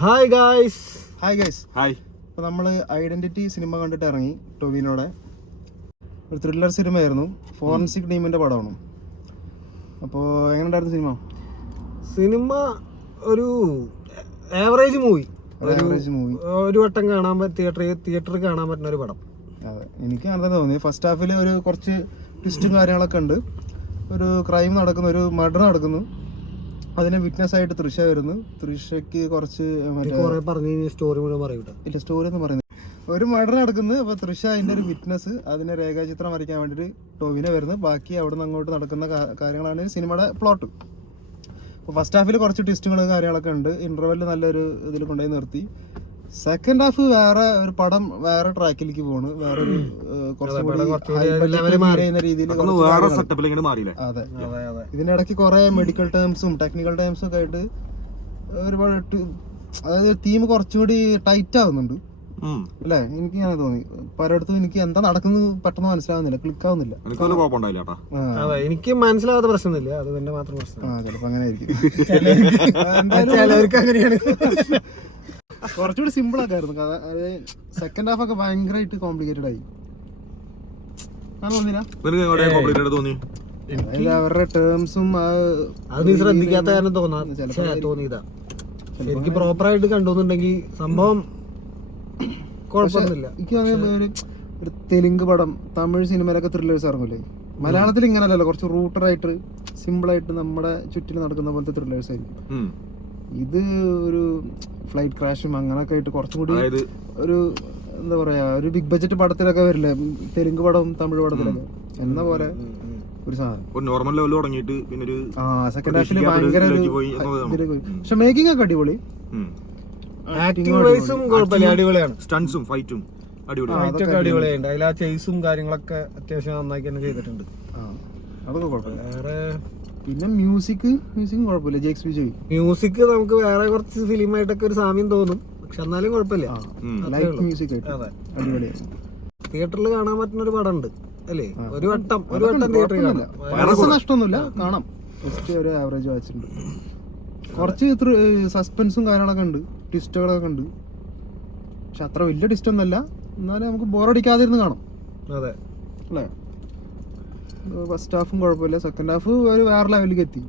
Hi guys. Hi. അപ്പോൾ നമ്മൾ identity cinema കണ്ടിട്ട് ഇറങ്ങി. ടൊവിനോടെ ഒരു ത്രില്ലർ സിനിമയായിരുന്നു. ഫോറൻസിക് ടീമിൻ്റെ പടമാണ്. അപ്പോൾ എങ്ങനെ ഉണ്ടായിരുന്നു സിനിമ? ഒരു ആവറേജ് മൂവി. ഒരു വട്ടം കാണാൻ തിയേറ്ററിൽ കാണാൻ പറ്റുന്ന ഒരു പടം. അതെ, എനിക്ക് അങ്ങനെ തോന്നി. ഫസ്റ്റ് ഹാഫിൽ ഒരു കുറച്ച് ട്വിസ്റ്റും കാര്യങ്ങളൊക്കെ ഉണ്ട്. ഒരു ക്രൈം നടക്കുന്നു, ഒരു മർഡർ നടക്കുന്നു. അതിനെ വിറ്റ്നസ് ആയിട്ട് തൃഷ വരുന്നു. തൃഷയ്ക്ക് കുറച്ച് സ്റ്റോറി മുഴുവൻ പറയൂട്ടോ. ഇല്ല, സ്റ്റോറി ഒന്നും പറയുന്നത്. ഒരു മർഡർ നടക്കുന്നു. അപ്പോൾ തൃഷ അതിൻ്റെ ഒരു വിറ്റ്നസ്, അതിനെ രേഖാചിത്രം വരയ്ക്കാൻ വേണ്ടിയിട്ട് ടൊവിനോ വരുന്നു. ബാക്കി അവിടെ നിന്ന് അങ്ങോട്ട് നടക്കുന്ന കാര്യങ്ങളാണ് സിനിമയുടെ പ്ലോട്ട്. അപ്പോൾ ഫസ്റ്റ് ഹാഫിൽ കുറച്ച് ട്വിസ്റ്റുകളും കാര്യങ്ങളൊക്കെ ഉണ്ട്. ഇൻ്റർവെല്ലിൽ നല്ലൊരു ഇതിൽ കൊണ്ടുപോയി നിർത്തി. സെക്കൻഡ് ഹാഫ് വേറെ ഒരു പടം, വേറെ ട്രാക്കിലേക്ക് പോണ്. വേറെ ഒരു രീതിയിൽ. അതെ, ഇതിന്റെ ഇടയ്ക്ക് കുറെ മെഡിക്കൽ ടേംസും ടെക്നിക്കൽ ടേംസും ഒക്കെ ആയിട്ട് ഒരുപാട്, അതായത് തീം കുറച്ചുകൂടി ടൈറ്റ് ആവുന്നുണ്ട് അല്ലേ? എനിക്ക് അങ്ങനെ തോന്നി. പലയിടത്തും എനിക്ക് എന്താ നടക്കുന്നത് പെട്ടെന്ന് മനസ്സിലാവുന്നില്ല, ക്ലിക്ക് ആവുന്നില്ല. എനിക്ക് മനസ്സിലാവാത്ത പ്രശ്നമൊന്നുമില്ല, അത് തന്നെ മാത്രം പ്രശ്നം. ചിലപ്പോ അങ്ങനെ ആയിരിക്കും. ചിലവർക്ക് അങ്ങനെയാണ്. കുറച്ചുകൂടി സിമ്പിൾ ഒക്കെ ആയിരുന്നു കഥ. സെക്കൻഡ് ഹാഫ് ഒക്കെ ഭയങ്കരമായിട്ട് കോംപ്ലിക്കേറ്റഡ് ആയി. അവരുടെ ടേംസും അത് നീ ശ്രദ്ധിക്കാത്ത കാരണം തോന്നിയതാ. ശരിക്കും പ്രോപ്പറായിട്ട് കണ്ടുന്നുണ്ടെങ്കിൽ സംഭവം കുഴപ്പമൊന്നുമില്ല. എനിക്ക് ഒരു തെലുങ്ക് പടം, തമിഴ് സിനിമയിലൊക്കെ ത്രില്ലേഴ്സ് ഇറങ്ങൂലേ, മലയാളത്തിൽ ഇങ്ങനല്ലല്ലോ. കുറച്ച് റൂട്ടറായിട്ട് സിമ്പിളായിട്ട് നമ്മുടെ ചുറ്റിൽ നടക്കുന്ന പോലത്തെ ത്രില്ലേഴ്സ് ആയിരിക്കും. ഇത് ഒരു ഫ്ലൈറ്റ് ക്രാഷും അങ്ങനൊക്കെ ആയിട്ട് കുറച്ചും കൂടി ഒരു എന്താ പറയാ, ഒരു ബിഗ് ബഡ്ജറ്റ് പടത്തിലൊക്കെ വരില്ലേ, തെലുങ്ക് പടവും തമിഴ് പടത്തിലൊക്കെ എന്ന പോലെ ഒരു സാധനം. സെക്കൻഡ് ഹാഫിൽ ഭയങ്കര, പക്ഷെ മേക്കിംഗ് ഒക്കെ അടിപൊളി. അടിപൊളിയാണ്. സ്റ്റൺസും ഫൈറ്റും അടിപൊളിയുണ്ട്. അതിൽ ആ ചേസും കാര്യങ്ങളൊക്കെ അത്യാവശ്യം നന്നാക്കി തന്നെ ചെയ്തിട്ടുണ്ട്. അതൊക്കെ കുഴപ്പമില്ല. വേറെ പിന്നെ മ്യൂസിക്കും കുഴപ്പമില്ല. ജേക്സ് വിജയ് മ്യൂസിക് നമുക്ക് വേറെ കുറച്ച് ഫിലിമായിട്ടൊക്കെ ഒരു സാമ്യം തോന്നും, പക്ഷെ എന്നാലും കുഴപ്പമില്ല. ലൈറ്റ് മ്യൂസിക് ആയിട്ട് അടിപൊളിയാണ്. തിയേറ്ററിൽ കാണാൻ പറ്റുന്ന ഒരു പടം ഉണ്ട് അല്ലേ? ഒരു വട്ടം തിയേറ്ററിൽ കാണാം. നഷ്ടമൊന്നുമില്ല, കാണാം. ജസ്റ്റ് ഒരു ആവറേജ് വാച്ചിട്ടുണ്ട്. കുറച്ച് സസ്പെൻസും കാര്യങ്ങളൊക്കെ ഉണ്ട്, ട്വിസ്റ്റുകളൊക്കെ ഉണ്ട്. പക്ഷെ അത്ര വലിയ ട്വിസ്റ്റ് ഒന്നുമല്ല, എന്നാലും നമുക്ക് ബോറടിക്കാതിരുന്ന് കാണാം. അതെ അല്ലേ? ഫസ്റ്റ് ഹാഫും കുഴപ്പമില്ല. സെക്കൻഡ് ഹാഫ് ഒരു വേറെ ലെവലിലേക്ക് എത്തി.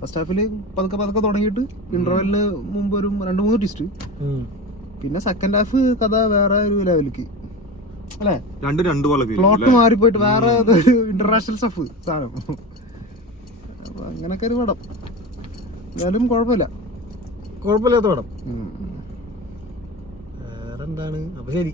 ഫസ്റ്റ് ഹാഫിൽ പതുക്കെ തുടങ്ങിയിട്ട് ഇന്റർവെല്ലിന് മുമ്പ് ഒരു 2-3 ട്വിസ്റ്റ്. പിന്നെ സെക്കൻഡ് ഹാഫ് കഥ വേറെ ഒരു ലെവലിലേക്ക് അല്ലേ? പ്ലോട്ട് മാറിപ്പോയിട്ട് വേറെ ഒരു ഇന്റർനാഷണൽ സ്റ്റഫ് സാധനം. അപ്പൊ അങ്ങനൊക്കെ ഒരു പടം. എന്നാലും കുഴപ്പമില്ലാത്ത പടം. വേറെന്താണ്? അപ്പൊ ശരി.